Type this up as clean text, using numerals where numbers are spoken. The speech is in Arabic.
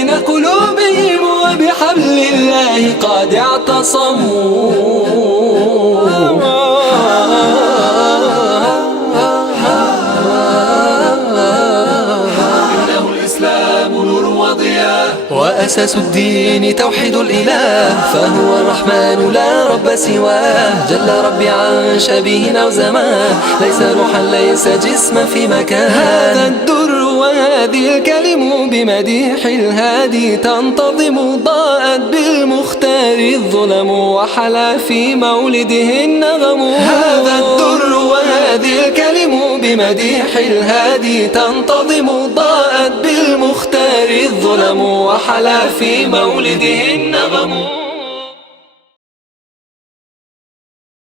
بين قلوبهم وبحبل الله قد اعتصموا. وأساس الدين توحيد الإله، فهو الرحمن لا رب سواه، جل ربي عن شبيه أو زمان، ليس روحا ليس جسما في مكان. هذا الدر وهذه الكلم بمديح الهادي تنتظم، ضاءت بالمختار الظلم وحلا في مولده النغم. هذا الدر وهذه الكلم بمديح الهادي تنتظم، ضاءت بالمختار الظلم وحلا في مولده النغم.